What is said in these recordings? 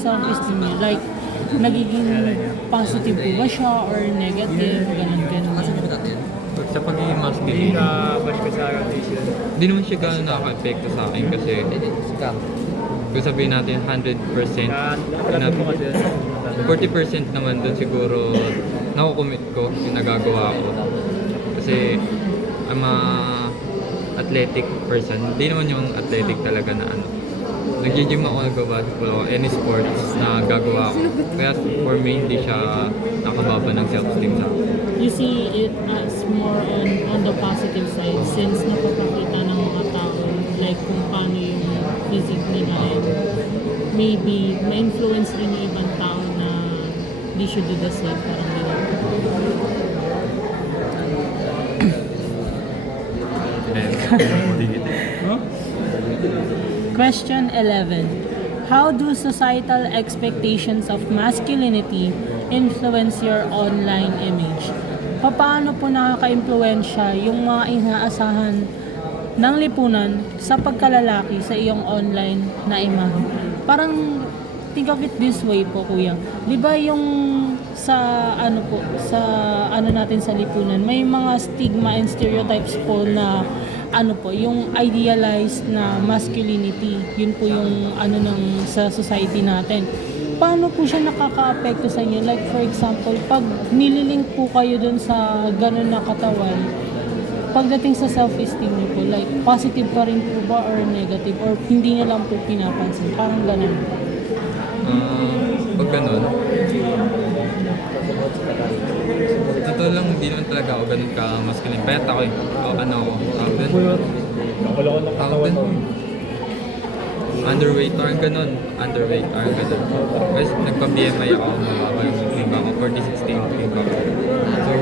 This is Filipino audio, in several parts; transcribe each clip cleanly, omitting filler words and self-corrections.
self-esteem niya? Like, nagiging positive po ba siya or negative? Ganun. Sa pagiging masculine, hindi naman siya gano'n nakaka-epekto sa akin kasi kung sabihin natin 100%, 40% naman dun siguro nakukumit ko yung nagagawa ko. Kasi I'm a athletic person. Hindi naman yung athletic talaga na ano. Nag-gym ako, nag-basketball ako, any sports na gagawa ko. Kaya for me, hindi siya nakababa ng self-esteem sa akin. You see it as more on the positive side since napapakita ng mga tao like kung paano yung physique nila and maybe ma-influence rin yung ibang tao na they should do the same, parang gano'n. Question 11. How do societal expectations of masculinity influence your online image? Paano po nakaka-impluwensya yung mga inaasahan ng lipunan sa pagkalalaki sa iyong online na imahe? Parang think of it this way po, kuya. Di ba yung sa natin sa lipunan, may mga stigma and stereotypes po na yung idealized na masculinity. Yun po yung sa society natin. Paano po siya nakaka-apekto sa inyo? Like for example, pag nililink po kayo dun sa ganun na katawan, pagdating sa self-esteem niyo po, like positive pa rin po ba or negative? Or hindi niyo lang po pinapansin? Parang ganun. Pag ganun, totoo lang, hindi naman talaga ako ganun ka-masculine. Payat ako eh. Underweight, parang ganun. Kasi nagpa-BMI ako, mababa yung limba ko, 46 yung limba ko. So,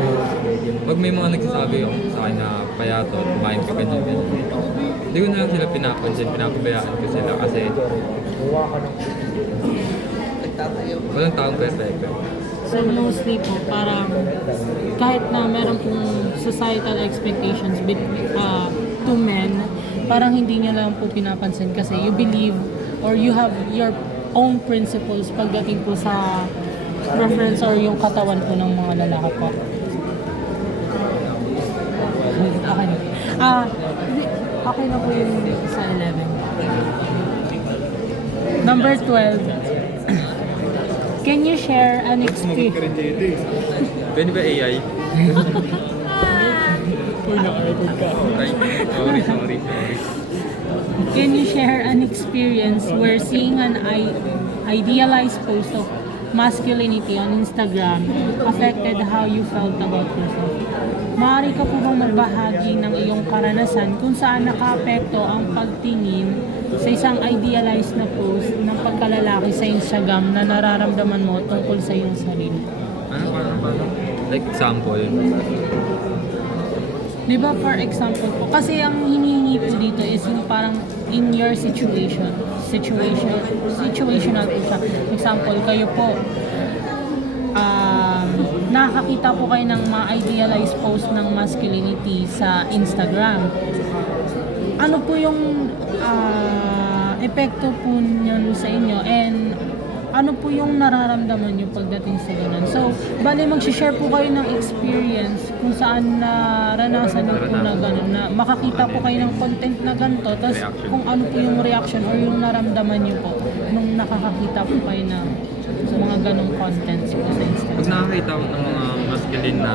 pag may mga nagsasabi sa akin na payato, kumain ka ganyan. Hindi ko na lang sila pinapansin, pinapabayaan ko sila kasi walang taong perfecto. So mostly po, parang kahit na meron pong societal expectations to men, parang hindi niya lang po pinapansin kasi you believe or you have your own principles pagdating po sa preference or yung katawan po ng mga lalaki po. Okay na. Okay na po yung sa 11. Number 12. Can you share an experience? Pwede ba AI? Sorry. Can you share an experience where seeing an idealized post of masculinity on Instagram affected how you felt about yourself? Maaari ka po bang magbahagi ng iyong karanasan kung saan naka-apekto ang pagtingin sa isang idealized na post ng pagkalalaki sa Instagram na nararamdaman mo tungkol sa iyong sarili? Paano? Like example? Di ba for example po, kasi ang hinihingi po dito is yung parang in your situational po siya. Example, kayo po, nakakita po kayo ng mga idealized post ng masculinity sa Instagram. Ano po yung epekto po niyan sa inyo and ano po yung nararamdaman nyo pagdating sa ganun? So, bali mag-share po kayo ng experience kung saan naranasan nyo po na ganun, na makakita po kayo ng content na ganito, tapos kung ano po yung reaction or yung naramdaman nyo po nung nakakakita po kayo ng sa mga ganong contents po sa Instagram. Pag nakakita ko ng mga masculine na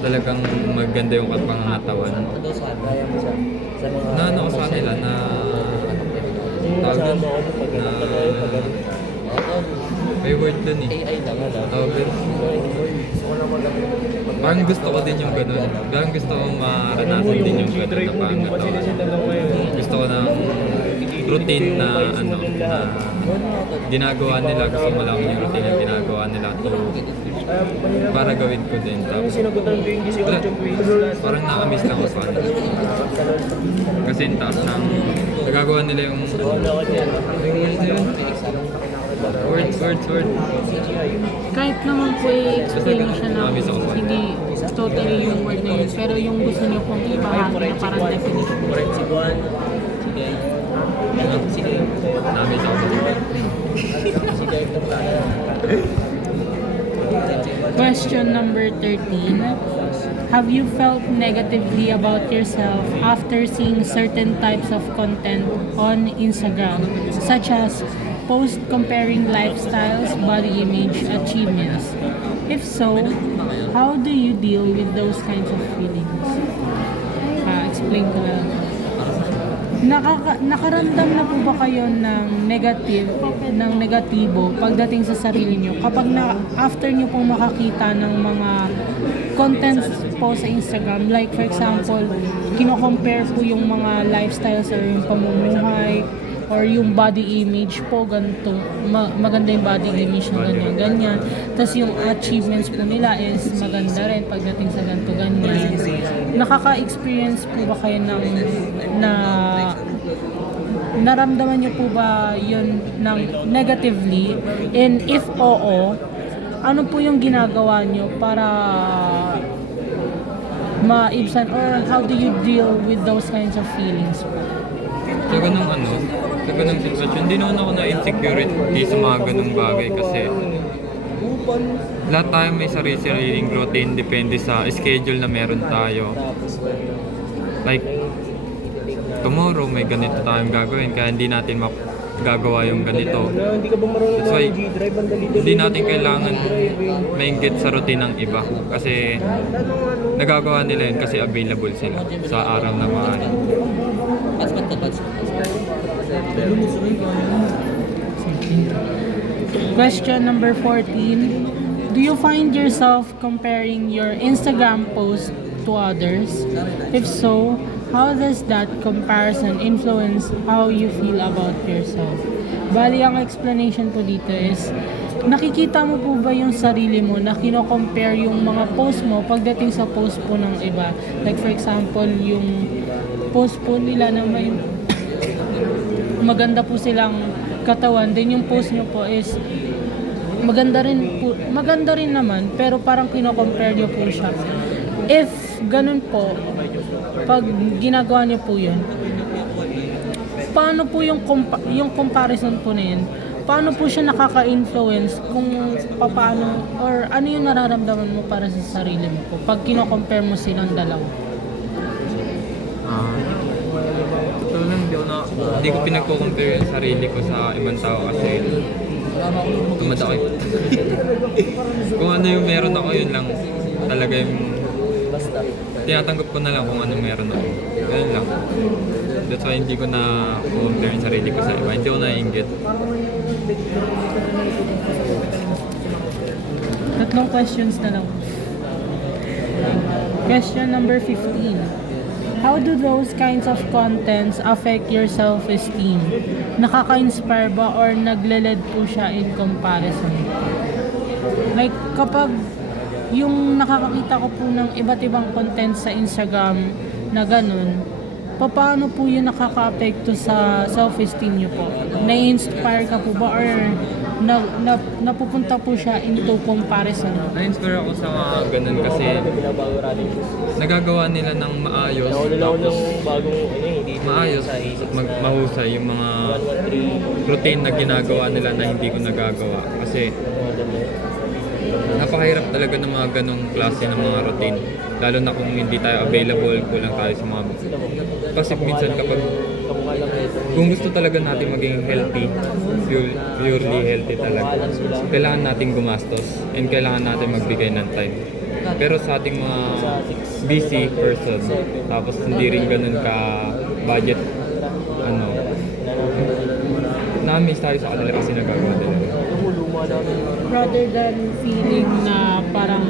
talagang maganda yung pangangatawan, na ano ko sa kanila na tawag dun, na may word dun eh. Tawag dun. Parang gusto ko din yung ganun. Parang gusto ko maranasan din yung ganun na pangangatawan. Gusto ko ng routine na ano na ginagawa nila. Gusto mo lang yung routine na ginagawa nila para gawin ko din. Tapos parang na-amiss lang ako sa kanila. Kasi yung taas ng nagagawa nila yung words. Kahit naman po i-explain siya na hindi totally yung word na yun, pero yung gusto niyo pong ibahagi na parang definition. Sige. Namiss ako. Question number 13. Have you felt negatively about yourself after seeing certain types of content on Instagram, such as post comparing lifestyles, body image, achievements? If so, how do you deal with those kinds of feelings? Explain ko lang. Nakaramdam na po ba kayo ng negatibo pagdating sa sarili nyo kapag after nyo pong makakita ng mga contents po sa Instagram, like for example, kino-compare po yung mga lifestyles or yung pamumuhay or yung body image po, ganito, maganda yung body image na ganyan. Tapos yung achievements po nila is maganda rin pagdating sa ganito, ganyan. Nakaka-experience po ba kayo naramdaman nyo po ba yun ng negatively? And if oo, ano po yung ginagawa nyo para maibsan, or how do you deal with those kinds of feelings po? Sa ganung sitwasyon, hindi naman ako na-insecurity sa mga ganung bagay kasi lahat tayo may sarili-sariling routine, depende sa schedule na meron tayo. Like, tomorrow may ganito tayong gagawin kaya hindi natin gagawa yung ganito. That's why hindi natin kailangan mainggit sa routine ng iba kasi nagagawa nila yun kasi available sila sa araw na mahal. Question number 14. Do you find yourself comparing your Instagram post to others? If so, how does that comparison influence how you feel about yourself? Bali, ang explanation po dito is, nakikita mo po ba yung sarili mo na kino-compare yung mga post mo pagdating sa post po ng iba? Like for example, yung post po nila na may maganda po silang katawan, then yung post nyo po is maganda rin naman, pero parang kino-compare nyo po siya. If ganun po, pag ginagawa niyo po yun, paano po yung comparison po na yun? Paano po siya nakaka-influence kung paano, or ano yung nararamdaman mo para sa sarili mo po pag kino-compare mo silang dalawa? Totoo lang, hindi ko pinagko-compare yung sarili ko sa ibang tao kasi tumanda ko. Kung ano yung meron ako, yun lang talaga yung tinatanggap ko na lang kung ano meron ako. Ganun lang. That's why hindi ko na compare yung sarili ko sa iba. Hindi ko na-inggit. Tatlong questions na lang. Question number 15. How do those kinds of contents affect your self-esteem? Nakaka-inspire ba or nagle-lead po siya in comparison? Like kapag yung nakakakita ko po ng iba't ibang content sa Instagram na ganun, paano po yun nakaka-apekto sa self-esteem nyo po? Na-inspire ka po ba or napupunta po siya into comparison? Na-inspire ako sa mga ganun kasi nagagawa nila ng maayos, tapos mahusay yung mga routine na ginagawa nila na hindi ko nagagawa kasi napakahirap talaga ng mga ganong klase ng mga routine, lalo na kung hindi tayo available, kulang tayo sa mga kasi minsan kapag kung gusto talaga natin maging healthy, purely healthy talaga, kailangan natin gumastos and kailangan natin magbigay ng time. Pero sa ating mga busy person, tapos hindi rin ganun ka budget, na-miss tayo sa kanila kasi nagagawa nila. Rather than feeling na parang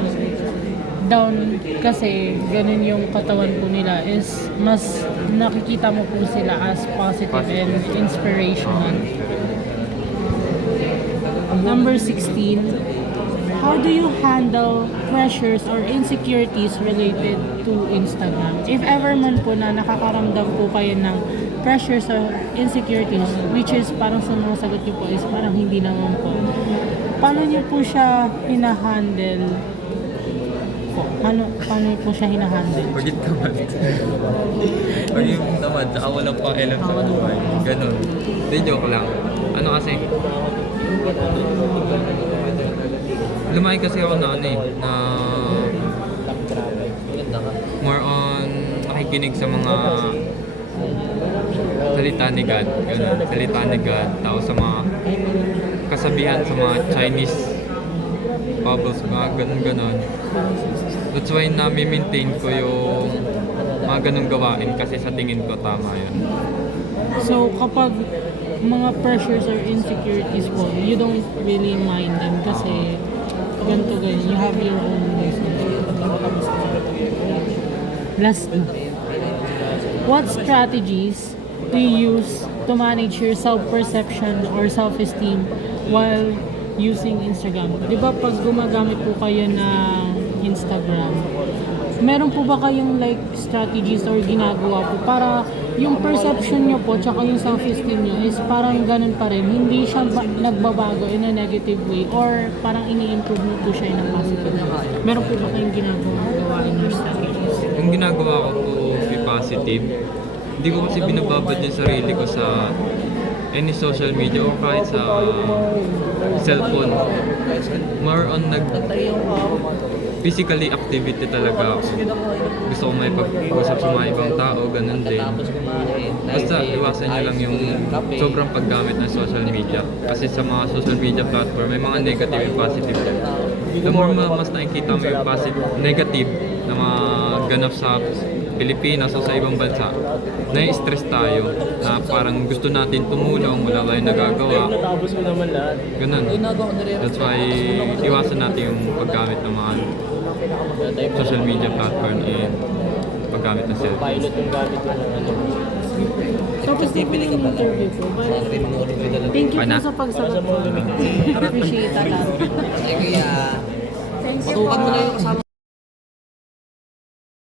down kasi ganun yung katawan po nila, is mas nakikita mo po sila as positive and inspirational. Number 16. How do you handle pressures or insecurities related to Instagram? If ever man po na nakakaramdam po kayo ng pressures or insecurities, which is parang sa mga sagot niyo po is parang hindi naman po, paano niyo po siya hinahandle po? Paano po siya hinahandle? Pagit tamad. Pag yung tamad, saka walang pakialam sa buhay. Ganun. Hindi, joke lang. Ano kasi, lumaki kasi ako na ano eh, na more on nakikinig sa mga salita ni God, ganun, salita ni God, tapos sa mga kasabihan sa mga Chinese bubbles, mga ganun-ganon. That's why na-maintain ko yung mga ganun gawain kasi sa tingin ko tama yun. So, kapag mga pressures or insecurities po, you don't really mind them kasi ganito ganyan. You have your own reason. Lastly, what strategies do you use to manage your self-perception or self-esteem while using Instagram? Di ba pag gumagamit po kayo ng Instagram, meron po ba kayong like strategies or ginagawa po para yung perception nyo po tsaka yung self-esteem nyo is parang ganun pa rin, hindi siya nagbabago in a negative way or parang ini-improve mo po siya in a positive way? Meron po ba kayong ginagawa in your strategies? Yung ginagawa ko po, be positive. Hindi ko kasi binababad yung sarili ko sa any social media o kahit sa cellphone. More on physically activity talaga ako. Gusto ko may pag-usap sa mga ibang tao, ganun din. Basta iwasan nyo lang yung sobrang paggamit ng social media. Kasi sa mga social media platform, may mga negative and positive. The more mas nakikita mo yung negative na mga ganap sa Pilipinas o sa ibang bansa, nai-stress tayo na parang gusto natin tumulong, wala tayong nagagawa. Ganun. That's why iwasan natin yung paggamit ng mga social media platform and paggamit ng cellphone. Tapos din po yung interview po. But thank you po sa pagsagot po. Appreciate a lot. Kaya, Thank you matukan mo na po. yung kasama